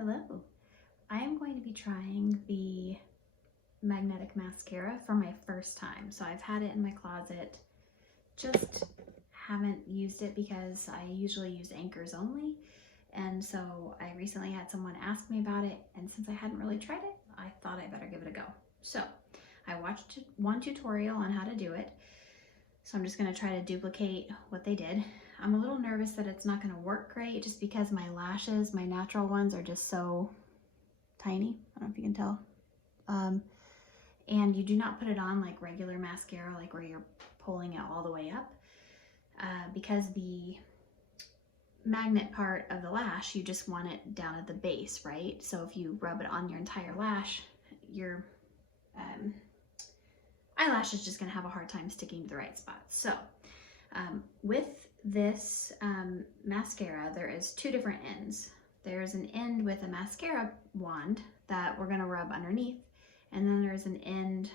Hello. I am going to be trying the magnetic mascara for my first time. So I've had it in my closet, just haven't used it because I usually use anchors only. And so I recently had someone ask me about it, and since I hadn't really tried it, I thought I better give it a go. So I watched one tutorial on how to do it. So I'm just gonna try to duplicate what they did. I'm a little nervous that it's not gonna work great just because my lashes, my natural ones, are just so tiny. I don't know if you can tell. And you do not put it on like regular mascara, like where you're pulling it all the way up, because the magnet part of the lash, you just want it down at the base, right? So if you rub it on your entire lash, your eyelash is just gonna have a hard time sticking to the right spot. So with this mascara, there is two different ends. There's an end with a mascara wand that we're gonna rub underneath, and then there's an end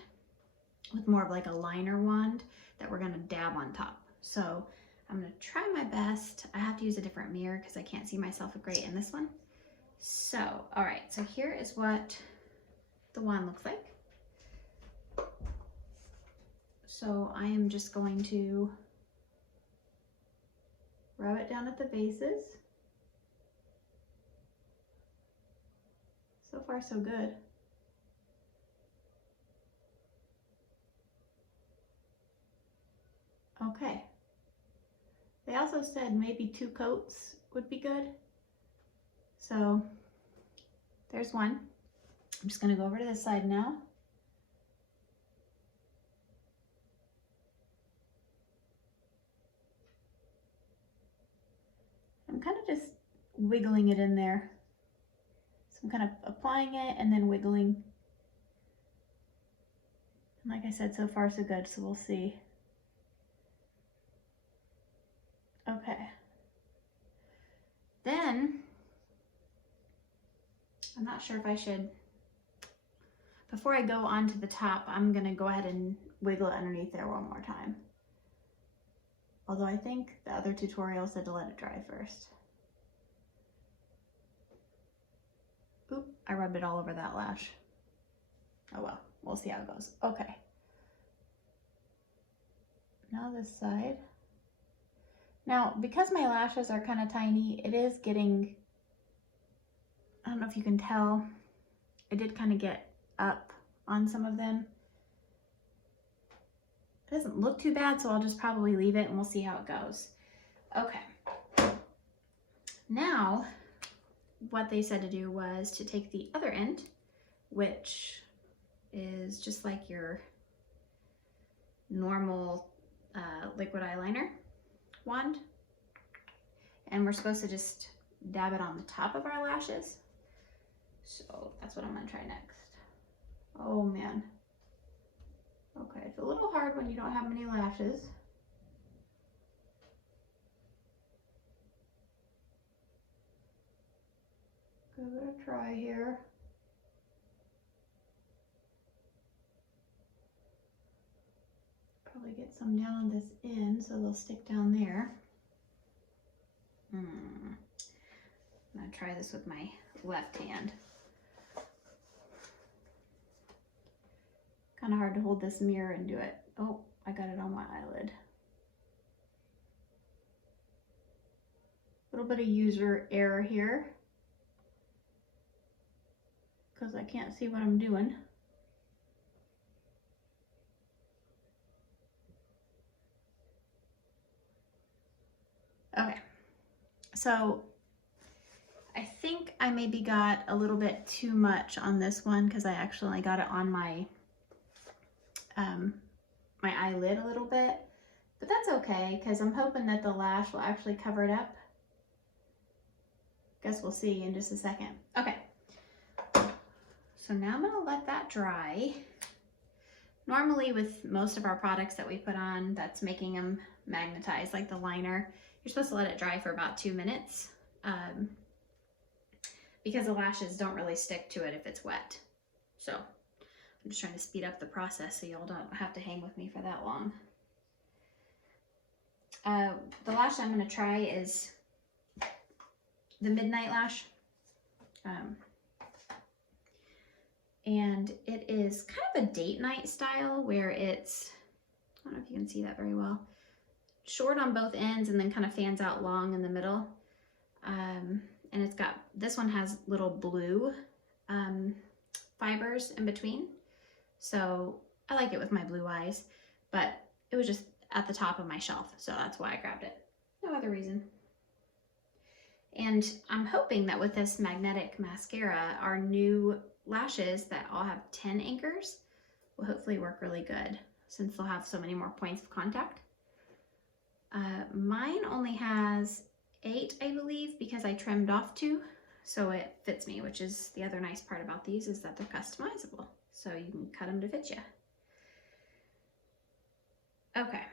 with more of like a liner wand that we're gonna dab on top. So I'm gonna try my best. I have to use a different mirror because I can't see myself great in this one. So, all right, so here is what the wand looks like. So I am just going to rub it down at the bases. So far, so good. Okay. They also said maybe 2 coats would be good. So there's one. I'm just gonna go over to this side now. I'm kind of just wiggling it in there. So I'm kind of applying it and then wiggling. And like I said, so far so good, so we'll see. Okay. Then, I'm not sure if I should, before I go onto the top, I'm gonna go ahead and wiggle it underneath there one more time. Although I think the other tutorial said to let it dry first. Oop, I rubbed it all over that lash. Oh well, we'll see how it goes. Okay. Now this side. Now, because my lashes are kind of tiny, it is getting, I don't know if you can tell, it did kind of get up on some of them. It doesn't look too bad, so I'll just probably leave it and we'll see how it goes. Okay. Now, what they said to do was to take the other end, which is just like your normal liquid eyeliner wand, and we're supposed to just dab it on the top of our lashes. So that's what I'm gonna try next. Oh man. Okay, it's a little hard when you don't have many lashes. Give it a try here. Probably get some down on this end so they'll stick down there. I'm gonna try this with my left hand. Kind of hard to hold this mirror and do it. Oh, I got it on my eyelid. A little bit of user error here because I can't see what I'm doing. Okay, so I think I maybe got a little bit too much on this one because I actually got it on my my eyelid a little bit, but that's okay because I'm hoping that the lash will actually cover it up. Guess we'll see in just a second. Okay, so now I'm gonna let that dry. Normally with most of our products that we put on that's making them magnetize, like the liner, you're supposed to let it dry for about 2 minutes because the lashes don't really stick to it if it's wet. So I'm just trying to speed up the process so y'all don't have to hang with me for that long. The lash I'm gonna try is the Midnight Lash. And it is kind of a date night style where it's, I don't know if you can see that very well, short on both ends and then kind of fans out long in the middle. And it's got, this one has little blue fibers in between. So I like it with my blue eyes, but it was just at the top of my shelf. So that's why I grabbed it. No other reason. And I'm hoping that with this magnetic mascara, our new lashes that all have 10 anchors will hopefully work really good since they'll have so many more points of contact. Mine only has 8, I believe, because I trimmed off 2, so it fits me, which is the other nice part about these is that they're customizable. So you can cut them to fit you. Okay.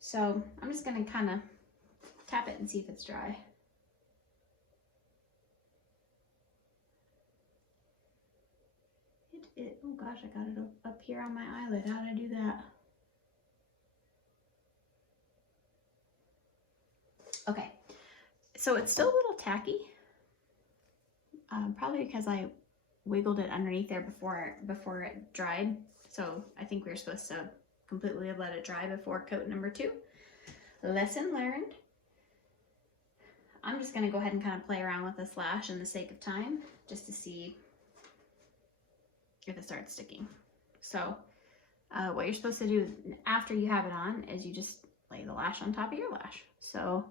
So I'm just gonna kind of tap it and see if it's dry. Oh gosh, I got it up here on my eyelid. How did I do that? Okay, so it's still a little tacky. Probably because I wiggled it underneath there before it dried. So I think we were supposed to completely let it dry before coat number 2. Lesson learned. I'm just gonna go ahead and kind of play around with this lash in the sake of time, just to see if it starts sticking. So what you're supposed to do after you have it on is you just lay the lash on top of your lash. So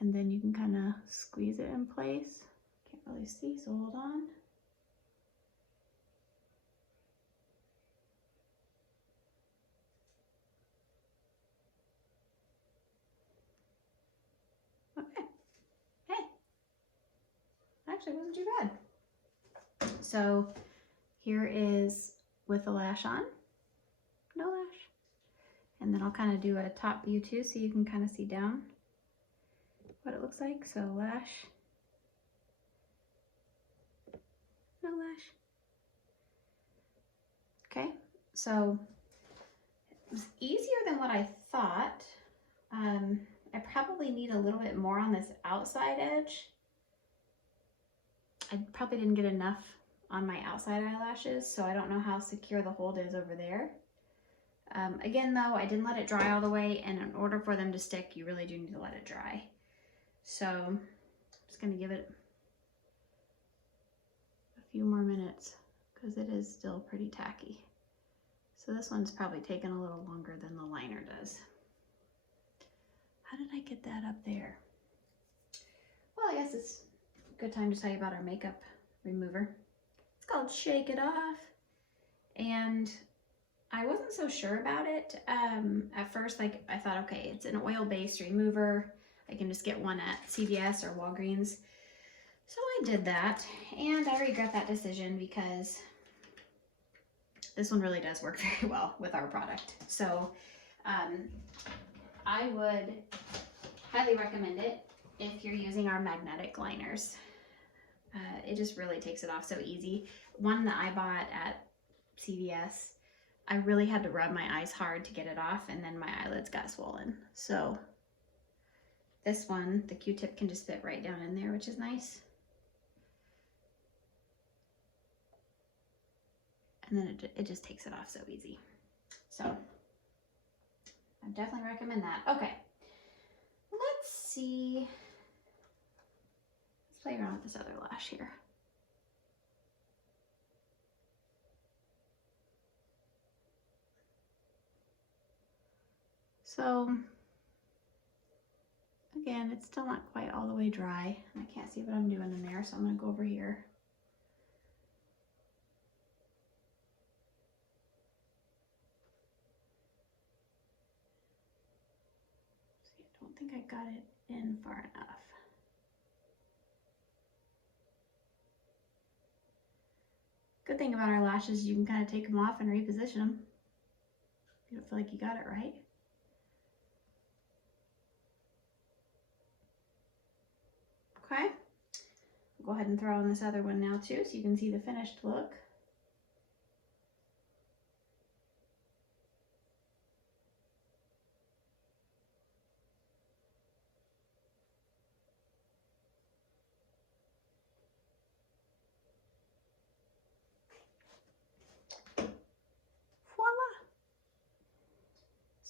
and then you can kind of squeeze it in place. Can't really see, so hold on. Okay. Hey, actually wasn't too bad. So here is with the lash on, no lash. And then I'll kind of do a top view too, so you can kind of see down what it looks like. So lash, no lash. Okay, so it was easier than what I thought. I probably need a little bit more on this outside edge. I probably didn't get enough on my outside eyelashes, so I don't know how secure the hold is over there. Again though, I didn't let it dry all the way, and in order for them to stick, you really do need to let it dry. So I'm just gonna give it a few more minutes because it is still pretty tacky. So this one's probably taken a little longer than the liner does. How did I get that up there? Well, I guess it's a good time to tell you about our makeup remover. It's called Shake It Off. And I wasn't so sure about it. At first, like I thought, okay, it's an oil-based remover. I can just get one at CVS or Walgreens. So I did that, and I regret that decision because this one really does work very well with our product. So I would highly recommend it if you're using our magnetic liners. It just really takes it off so easy. One that I bought at CVS, I really had to rub my eyes hard to get it off, and then my eyelids got swollen. So this one, the Q-tip can just fit right down in there, which is nice. And then it just takes it off so easy. So I definitely recommend that. Okay, let's see. Let's play around with this other lash here. So again, it's still not quite all the way dry. I can't see what I'm doing in there, so I'm gonna go over here. See, I don't think I got it in far enough. Good thing about our lashes, you can kind of take them off and reposition them. You don't feel like you got it right. Okay, I'll go ahead and throw in this other one now too, so you can see the finished look.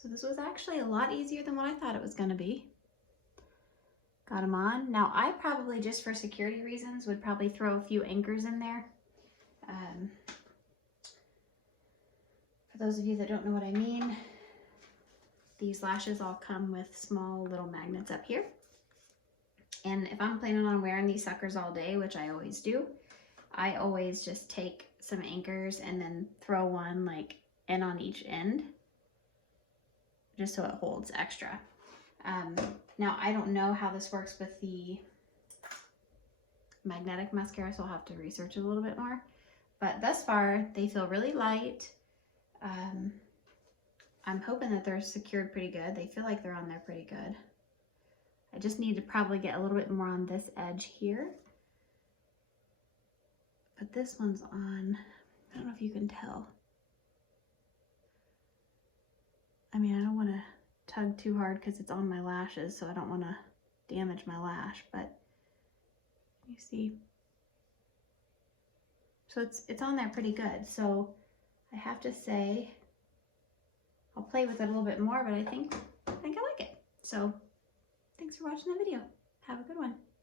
So this was actually a lot easier than what I thought it was going to be. Got them on. Now I probably, just for security reasons, would probably throw a few anchors in there. For those of you that don't know what I mean, these lashes all come with small little magnets up here. And if I'm planning on wearing these suckers all day, which I always do, I always just take some anchors and then throw one like in on each end, just so it holds extra. Now I don't know how this works with the magnetic mascara, so I'll have to research it a little bit more. But thus far, they feel really light. I'm hoping that they're secured pretty good. They feel like they're on there pretty good. I just need to probably get a little bit more on this edge here. But this one's on, I don't know if you can tell. I mean, I don't want to tug too hard because it's on my lashes, so I don't want to damage my lash, but you see. So it's on there pretty good. So I have to say, I'll play with it a little bit more, but I think I like it. So thanks for watching the video. Have a good one.